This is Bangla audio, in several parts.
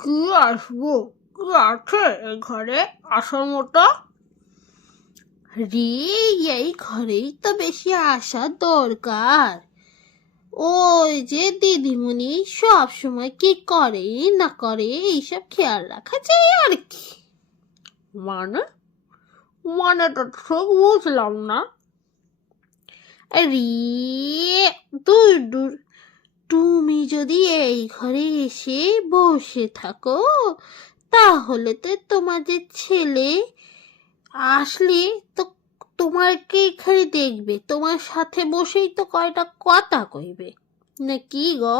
কি আসব? কি আছে এই ঘরে আসার মতো? রে এই ঘরেই তো বেশি আসার দরকার। ওই যে দিদিমণি সব সময় কি করে না করে এইসব খেয়াল রাখা যায় আর কি। মানে? মানেটা ঠিক বুঝলাম না। রে দূর দূর। তুমি যদি এই ঘরে এসে বসে থাকো, তাহলে তো তোমার যে ছেলে আসলে তো তোমাকে এখানে দেখবে। তোমার সাথে বসেই তো কয়টা কথা কইবে। না কি গো?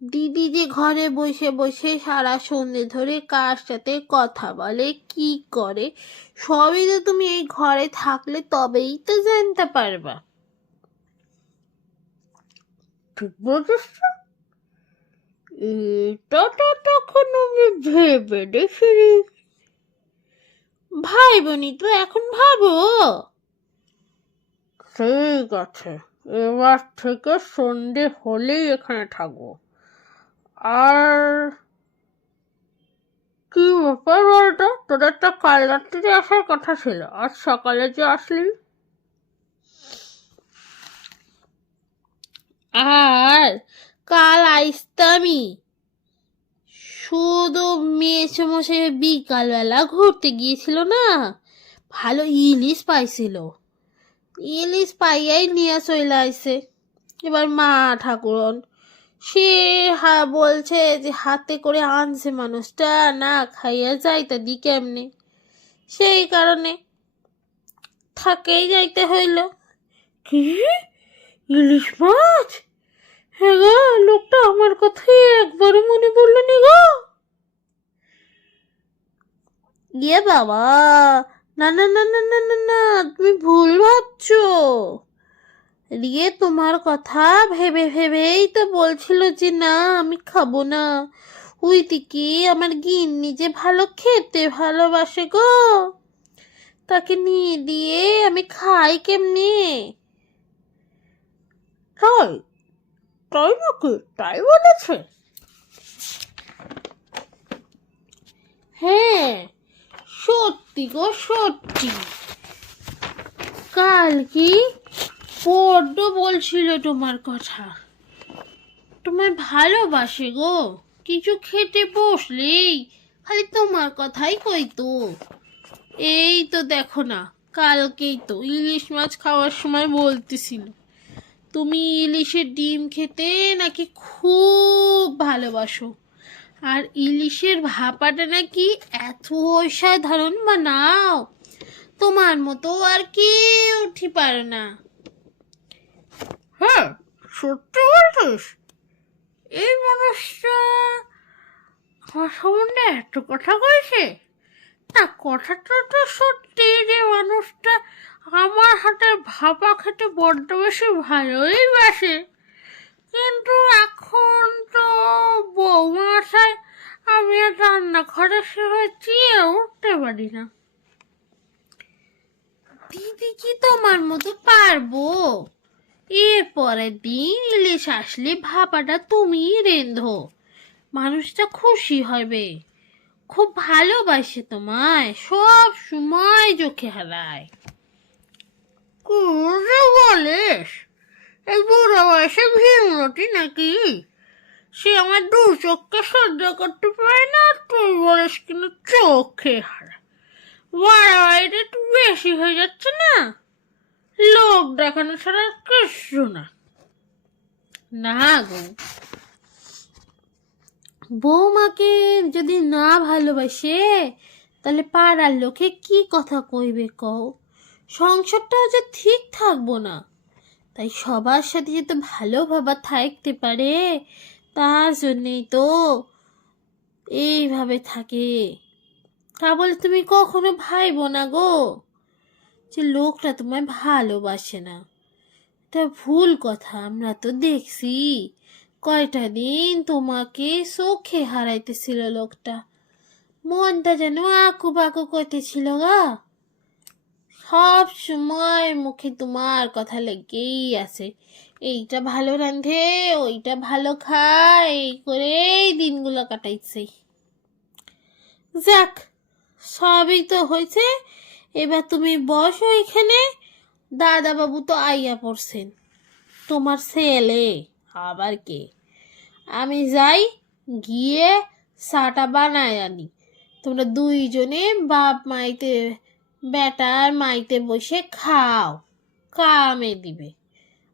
দিদি যে ঘরে বসে বসে সারা সন্ধে ধরে কার সাথে কথা বলে, কি করে? সবই তো তুমি এই ঘরে থাকলে তবেই তো জানতে পারবা। ঠিক বলছিস? এটা তো তখন আমি ভেবে দেখিনি। ভাই বোনই তো এখন ভাবো। ঠিক আছে এবার থেকে সন্ধে হলেই এখানে থাকব। আর কি ব্যাপার বলতো? তোদের তো কাল রাত্রিতে আসার কথা ছিল আজ সকালে যে আসলি? আর কাল আইসতামি শুধু মেয়ে মশাই বিকালবেলা ঘুরতে গিয়েছিল না, ভালো ইলিশ পাইছিল। ইলিশ পাইয়াই নিয়ে চলে আইসে এবার মা ঠাকুরন, সে হা বলছে যে হাতে করে আনছে মানুষটা, না খাইয়া যাইতে দি কেমনে? সেই কারণে থাকেই যাইতে হইল। কি? ইলিশ মাছ? হ্যাঁ গো, লোকটা আমার কথাই একবারও মনে পড়ল নি গো। ইয়ে বাবা, না না না না না না না, তুমি ভুল ভাবছ। রিয়ে তোমার কথা ভেবে ভেবেই তো বলছিল যে না, আমি খাব না। ওই দিকে আমার গিন্নি যে ভালো খেতে ভালোবাসে গো, তাকে নিয়ে দিয়ে আমি খাই কেমনে? তাই তাই নাকি? তাই বলেছে? হ্যাঁ সত্যি গো, সত্যি। কাল কি বড্ড বলছিল তোমার কথা। তোমার ভালোবাসে গো, কিছু খেতে বসলেই খালি তোমার কথাই কইতো এই তো দেখো না, কালকেই তো ইলিশ মাছ খাওয়ার সময় বলতেছিল। তুমি ইলিশের ডিম খেতে নাকি খুব ভালোবাসো? আর ইলিশের ভাপাটা নাকি এত অসাধারণ বানাও। তোমার মতো আর কেউ উঠি পারে না। হ্যাঁ সত্যি বলছিস? এই মানুষটা আমার সম্বন্ধে এত কথা কয়েছে না কথাটা তো সত্যি যে মানুষটা আমার হাতে ভাপা খেতে বড্ড বেশি ভালোই বাসে। কিন্তু এখন তো বৌমা আসায় আমি রান্নাঘরে সেভাবে চেয়ে উঠতে পারি না। দিদি কি তোমার মতো পারব? এর পরের দিন ইলিশ আসলে ভাপাটা তুমি রেন্ধো মানুষটা খুশি হবে। খুব ভালোবাসে তোমায়, সব সময় চোখে হারায়। কি যে বলিস? এই বুড়ো বয়সে ভীমরতি নাকি? সে আমার দু চোখকে সহ্য করতে পারে না তুই বলিস কিনা চোখে হারা। বাড়াবাড়িটা একটু বেশি হয়ে যাচ্ছে না? লোক দেখানো ছাড়া কিছু না। না গো। বৌমাকে যদি না ভালোবাসে, তাহলে পাড়ার লোকে কি কথা কইবে কও? সংসারটাও যে ঠিক থাকব না। তাই সবার সাথে যাতে ভালো ভাবা থাকতে পারে, তার জন্যেই তো এইভাবে থাকে। তা বলে তুমি কখনো ভাইবো না গো, যে লোকটা তোমায় ভালোবাসে না। এটা ভুল কথা, আমরা তো দেখছি। কয়টা দিন তোমাকে চোখে হারাইতেছিল লোকটা। মনটা যেন আঁকু বাকু করতেছিল গা। সব সময় মুখে তোমার কথা লেগেই আছে। এইটা ভালো রান্ধে ওইটা ভালো খায়, এই করেই দিনগুলো কাটাইছে। যাক, সবই তো হয়েছে। এবার তুমি বসো এখানে। দাদা বাবু তো আইয়া পড়ছেন। তোমার ছেলে আবার কে? আমি যাই, গিয়ে চাটা বানায় আনি। তোমরা দুইজনে বাপ মাইতে বেটার মাইতে বসে খাও, কামে দিবে।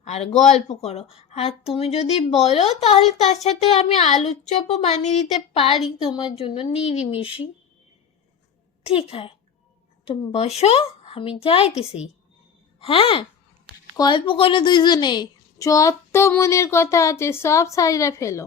আর গল্প করো। আর তুমি যদি বলো, তাহলে তার সাথে আমি আলুর চপও বানিয়ে দিতে পারি তোমার জন্য নিরিমিশি ঠিক আছে, তুমি বসো, আমি যাইতেছি। হ্যাঁ গল্প করো দুইজনে যত মনের কথা আছে সব সাইরা ফেলো।